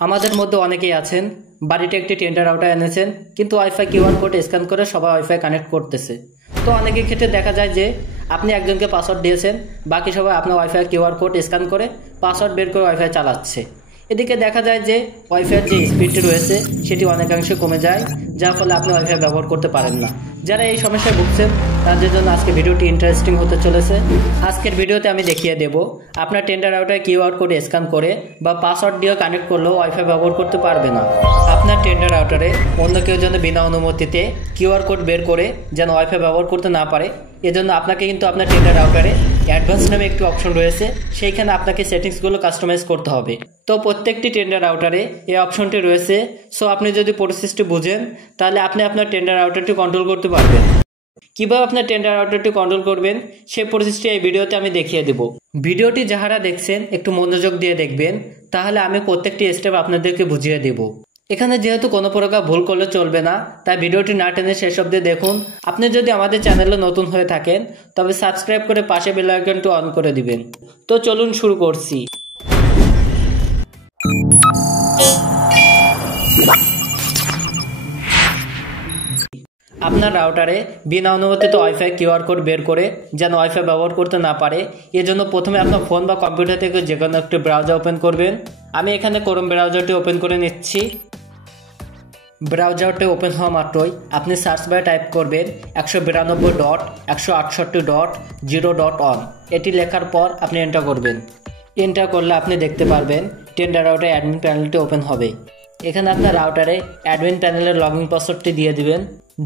আমাদের মধ্যে অনেকেই আছেন বাড়িতে একটি টেন্ডার রাউটার এনেছেন, কিন্তু ওয়াইফাই কিউআর কোড স্ক্যান করে সবাই ওয়াইফাই কানেক্ট করতেছে। তো অনেকের ক্ষেত্রে দেখা যায় যে আপনি একজনকে পাসওয়ার্ড দিয়েছেন, বাকি সবাই আপনার ওয়াইফাই কিউআর কোড স্ক্যান করে পাসওয়ার্ড বের করে ওয়াইফাই চালাচ্ছে। এদিকে দেখা যায় যে ওয়াইফাইয়ের যে স্পিডটি রয়েছে সেটি অনেকাংশে কমে যায়, যার ফলে আপনি ওয়াইফাই ব্যবহার করতে পারেন না। যারা এই সমস্যায় ভুগছেন তাদের জন্য আজকে ভিডিওটি ইন্টারেস্টিং হতে চলেছে। আজকের ভিডিওতে আমি দেখিয়ে দেব আপনার টেন্ডার রাউটারে কিউআর কোড স্ক্যান করে বা পাসওয়ার্ড দিয়ে কানেক্ট করলেও ওয়াইফাই ব্যবহার করতে পারবে না। আপনার টেন্ডার রাউটারে অন্য কেউ যেন বিনা অনুমতিতে কিউআর কোড বের করে যেন ওয়াইফাই ব্যবহার করতে না পারে, এজন্য আপনাকে কিন্তু আপনার টেন্ডার রাউটারে অ্যাডভান্স নামে একটি অপশন রয়েছে, সেইখানে আপনাকে সেটিংসগুলো কাস্টমাইজ করতে হবে। তো প্রত্যেকটি টেন্ডার রাউটারে এই অপশনটি রয়েছে। সো আপনি যদি প্রসেসটি বুঝেন তাহলে আপনি আপনার টেন্ডার রাউটারটি কন্ট্রোল করতে পারবেন। কিভাবে আপনার টেন্ডার রাউটারটি কন্ট্রোল করবেন সেই প্রসেসটি এই ভিডিওতে আমি দেখিয়ে দেব। ভিডিওটি যারা দেখছেন একটু মনোযোগ দিয়ে দেখবেন, তাহলে আমি প্রত্যেকটি স্টেপ আপনাদেরকে বুঝিয়ে দেব। এখানে যেহেতু কোনো প্রকার ভুল করলে চলবে না, তাই ভিডিওটি না টেনে শেষ অবধি দেখুন। আপনি যদি আমাদের চ্যানেলে নতুন হয়ে থাকেন তবে সাবস্ক্রাইব করে পাশে বেল আইকনটি অন করে দিবেন। তো চলুন শুরু করছি। আপনার রাউটারে বিনা অনুমতিতে ওয়াইফাই কিউআর কোড বের করে যেন ওয়াইফাই ব্যবহার করতে না পারে, এজন্য প্রথমে আপনার ফোন বা কম্পিউটার থেকে যে কোনো একটি ব্রাউজার ওপেন করবেন। আমি এখানে ক্রোম ব্রাউজারটি ওপেন করে নিচ্ছি। ব্রাউজারটি ওপেন হওয়া মাত্রই আপনি সার্চ বারে টাইপ করবেন 192.168.0.1। এটি লেখার পর আপনি এন্টার করবেন। এন্টার করলে আপনি দেখতে পারবেন টেন্ডার রাউটার অ্যাডমিন প্যানেলটি ওপেন হবে। এখানে আপনার রাউটারে অ্যাডমিন প্যানেলের লগইন পাসওয়ার্ডটি দিয়ে দিবেন,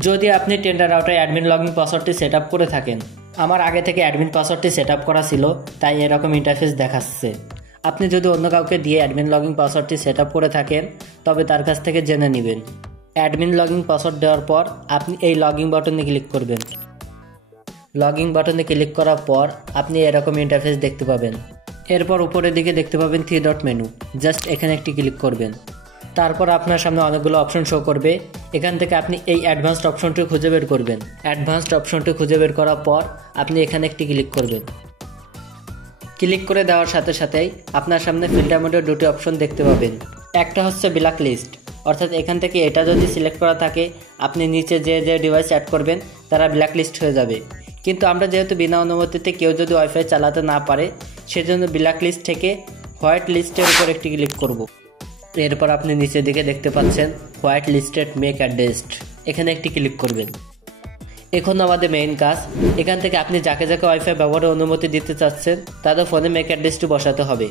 যদি আপনি টেন্ডার রাউটার অ্যাডমিন লগইন পাসওয়ার্ডটি সেট আপ করে থাকেন। আমার আগে থেকে অ্যাডমিন পাসওয়ার্ডটি সেট আপ করা ছিল, তাই এরকম ইন্টারফেস দেখাচ্ছে। আপনি যদি অন্য কাউকে দিয়ে অ্যাডমিন লগইন পাসওয়ার্ডটি সেট আপ করে থাকেন তবে তার কাছ থেকে জেনে নেবেন। অ্যাডমিন লগইন পাসওয়ার্ড দেওয়ার পর আপনি এই লগইন বাটনে ক্লিক করবেন। লগইন বাটনে ক্লিক করার পর আপনি এরকম ইন্টারফেস দেখতে পাবেন। এরপর উপরের দিকে দেখতে পাবেন 3 ডট মেনু, জাস্ট এখানে একটি ক্লিক করবেন। তারপর আপনার সামনে অনেকগুলো অপশন শো করবে, এখান থেকে আপনি এই অ্যাডভান্সড অপশনটি খুঁজে বের করবেন। অ্যাডভান্সড অপশনটি খুঁজে বের করার পর আপনি এখানে একটি ক্লিক করবেন। ক্লিক করে দেওয়ার সাথে সাথেই আপনার সামনে ফিল্টার মোডের দুটি অপশন দেখতে পাবেন। একটা হচ্ছে ব্ল্যাক লিস্ট, অর্থাৎ এখান থেকে এটা যদি সিলেক্ট করা থাকে আপনি নিচে যে যে ডিভাইস অ্যাড করবেন তারা ব্ল্যাক লিস্ট হয়ে যাবে। কিন্তু আমরা যেহেতু বিনা অনুমতিতে কেউ যদি ওয়াইফাই চালাতে না পারে, সেজন্য ব্ল্যাক লিস্ট থেকে হোয়াইট লিস্টের উপর একটি ক্লিক করব। এরপর আপনি নিচের দিকে দেখতে পাচ্ছেন হোয়াইট লিস্টেড মেক অ্যাড্রেসড, এখানে একটি ক্লিক করবেন। এখন আমাদের মেইন কাজ, এখান থেকে আপনি যাকে যাকে ওয়াইফাই ব্যবহারের অনুমতি দিতে চাচ্ছেন তাদের ফোনে মেক অ্যাড্রেসটি বসাতে হবে।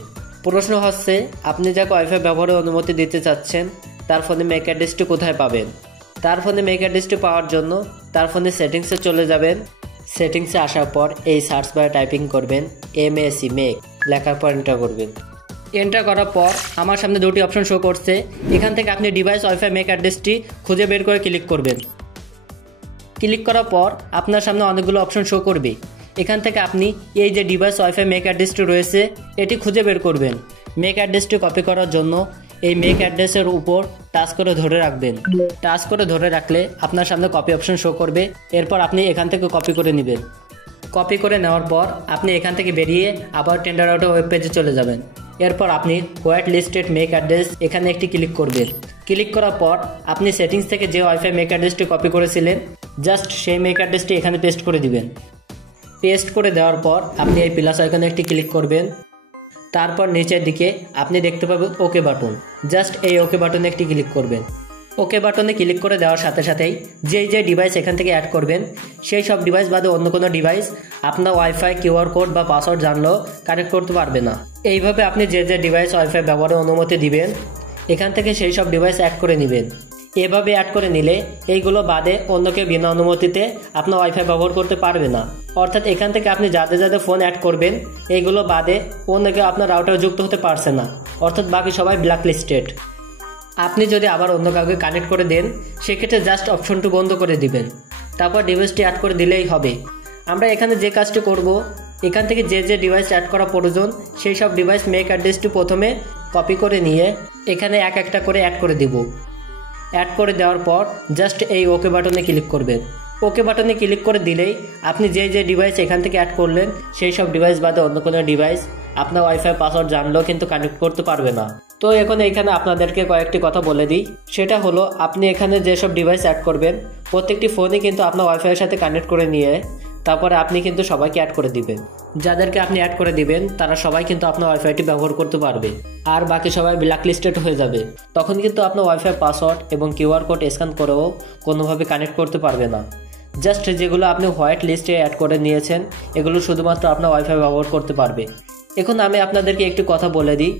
প্রশ্ন হচ্ছে আপনি যাকে ওয়াইফাই ব্যবহারের অনুমতি দিতে চাচ্ছেন তার ফোনে মেক অ্যাড্রেসটি কোথায় পাবেন? তার ফোনে মেক অ্যাড্রেসটি পাওয়ার জন্য তার ফোনে সেটিংসে চলে যাবেন। সেটিংসে আসার পর এই সার্চ বারে টাইপিং করবেন MAC মেক, লেখার পর এন্টার করবেন। এন্টার করার পর আমার সামনে দুটি অপশন শো করছে, এখান থেকে আপনি ডিভাইস ওয়াইফাই মেক অ্যাড্রেসটি খুঁজে বের করে ক্লিক করবেন। ক্লিক করার পর আপনার সামনে অনেকগুলো অপশন শো করবে, এখান থেকে আপনি এই যে ডিভাইস ওয়াইফাই মেক অ্যাড্রেসটি রয়েছে এটি খুঁজে বের করবেন। মেক অ্যাড্রেসটি কপি করার জন্য এই মেক অ্যাড্রেসের উপর টাচ করে ধরে রাখবেন। টাচ করে ধরে রাখলে আপনার সামনে কপি অপশন শো করবে, এরপর আপনি এখান থেকে কপি করে নেবেন। কপি করে নেওয়ার পর আপনি এখান থেকে বেরিয়ে আবার টেন্ডার রাউটার ওয়েব পেজে চলে যাবেন। এরপর আপনি হোয়াইট লিস্টেড মেক অ্যাড্রেস এখানে একটি ক্লিক করবেন। ক্লিক করার পর আপনি সেটিংস থেকে যে ওয়াইফাই মেক অ্যাড্রেসটি কপি করেছিলেন জাস্ট সেই মেক অ্যাড্রেসটি এখানে পেস্ট করে দিবেন। পেস্ট করে দেওয়ার পর আপনি এই প্লাস আইকনে একটি ক্লিক করবেন। তারপর নিচের দিকে আপনি দেখতে পাবেন ওকে বাটন, জাস্ট এই ওকে বাটনে একটি ক্লিক করবেন। ওকে বাটনে ক্লিক করে দেওয়ার সাথে সাথেই যে ডিভাইস এখান থেকে অ্যাড করবেন সেই সব ডিভাইস বাদে অন্য কোনো ডিভাইস আপনার ওয়াইফাই কিউআর কোড বা পাসওয়ার্ড জানলেও কানেক্ট করতে পারবে না। এইভাবে আপনি যে ডিভাইস ওয়াইফাই ব্যবহারের অনুমতি দিবেন এখান থেকে সেই সব ডিভাইস অ্যাড করে নেবেন। এভাবে অ্যাড করে নিলে এইগুলো বাদে অন্য কেউ বিনা অনুমতিতে আপনার ওয়াইফাই ব্যবহার করতে পারবে না। অর্থাৎ এখান থেকে আপনি যাদের যাদের ফোন অ্যাড করবেন এইগুলো বাদে অন্য কেউ আপনার রাউটার যুক্ত হতে পারছে না, অর্থাৎ বাকি সবাই ব্ল্যাক লিস্টেড। আপনি যদি আবার অন্য কাউকে কানেক্ট করে দেন সেক্ষেত্রে জাস্ট অপশনটি বন্ধ করে দিবেন, তারপর ডিভাইসটি অ্যাড করে দিলেই হবে। আমরা এখানে যে কাজটি করব, এখান থেকে যে ডিভাইস অ্যাড করা প্রয়োজন সেই সব ডিভাইস মেক অ্যাড্রেসটি প্রথমে কপি করে নিয়ে এখানে এক একটা করে অ্যাড করে দিব। অ্যাড করে দেওয়ার পর জাস্ট এই ওকে বাটনে ক্লিক করবেন। ওকে বাটনে ক্লিক করে দিলেই আপনি যে ডিভাইস এখান থেকে অ্যাড করলেন সেই সব ডিভাইস বাদে অন্য কোনো ডিভাইস আপনার ওয়াইফাই পাসওয়ার্ড জানলেও কিন্তু কানেক্ট করতে পারবে না। তো এখন এখানে আপনাদেরকে কয়েকটি কথা বলে দিই। সেটা হলো, আপনি এখানে যেসব ডিভাইস অ্যাড করবেন প্রত্যেকটি ফোনই কিন্তু আপনার ওয়াইফাইয়ের সাথে কানেক্ট করে নিয়ে তারপরে আপনি কিন্তু সবাইকে অ্যাড করে দিবেন। যাদেরকে আপনি অ্যাড করে দিবেন তারা সবাই কিন্তু আপনার ওয়াইফাইটি ব্যবহার করতে পারবে, আর বাকি সবাই ব্ল্যাকলিস্টেড হয়ে যাবে। তখন কিন্তু আপনার ওয়াইফাই পাসওয়ার্ড এবং কিউআর কোড স্ক্যান করেও কোনোভাবে কানেক্ট করতে পারবে না। জাস্ট যেগুলো আপনি হোয়াইট লিস্টে অ্যাড করে নিয়েছেন এগুলো শুধুমাত্র আপনার ওয়াইফাই ব্যবহার করতে পারবে। এখন আমি আপনাদেরকে একটি কথা বলে দিই,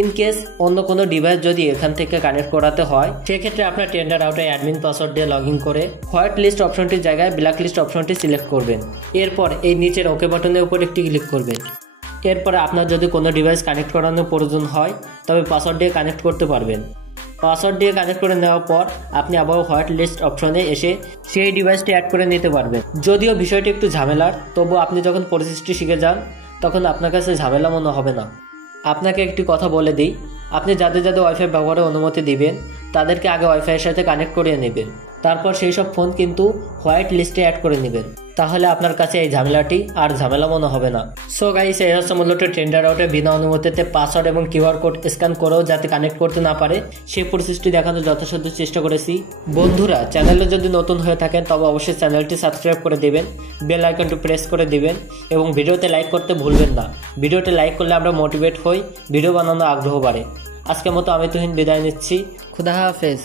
ইন কেস অন্য কোনো ডিভাইস যদি এখান থেকে কানেক্ট করাতে হয় সেক্ষেত্রে আপনার টেন্ডার রাউটার অ্যাডমিন পাসওয়ার্ড দিয়ে লগ ইন করে হোয়াইট লিস্ট অপশনটির জায়গায় ব্ল্যাক লিস্ট অপশনটি সিলেক্ট করবেন। এরপর এই নিচের ওকে বাটনের উপর একটি ক্লিক করবেন। এরপরে আপনার যদি কোনো ডিভাইস কানেক্ট করানোর প্রয়োজন হয় তবে পাসওয়ার্ড দিয়ে কানেক্ট করতে পারবেন। পাসওয়ার্ড দিয়ে কানেক্ট করে নেওয়ার পর আপনি আবার হোয়াইট লিস্ট অপশনে এসে সেই ডিভাইসটি অ্যাড করে নিতে পারবেন। যদিও বিষয়টি একটু ঝামেলার, তবু আপনি যখন প্রসেসটি শিখে যান তখন আপনার কাছে ঝামেলা মনে হবে না। আপনাকে একটি কথা বলে দিই, আপনি যাদের যাদের ওয়াইফাই ব্যবহারের অনুমতি দিবেন তাদেরকে আগে ওয়াইফাইয়ের সাথে কানেক্ট করিয়ে নেবেন, তারপর সেই সব ফোন কিন্তু হোয়াইট লিস্টে অ্যাড করে নেবেন। তাহলে আপনার কাছে এই ঝামেলাটি আর ঝামেলা মনে হবে না। সো গাইস, এই হচ্ছে মূলত টেন্ডার রাউটার বিনা অনুমতিতে পাসওয়ার্ড এবং কিউআর কোড স্ক্যান করেও যাতে কানেক্ট করতে না পারে সেই প্রসেসটি দেখানোর যথাসাধ্য চেষ্টা করেছি। বন্ধুরা, চ্যানেলে যদি নতুন হয়ে থাকেন তবে অবশ্যই চ্যানেলটি সাবস্ক্রাইব করে দেবেন, বেল আইকনটি প্রেস করে দিবেন এবং ভিডিওতে লাইক করতে ভুলবেন না। ভিডিওতে লাইক করলে আমরা মোটিভেট হই, ভিডিও বানানোর আগ্রহ বাড়ে। আজকের মতো আমি তুহিন বিদায় নিচ্ছি। খুদা হাফেজ।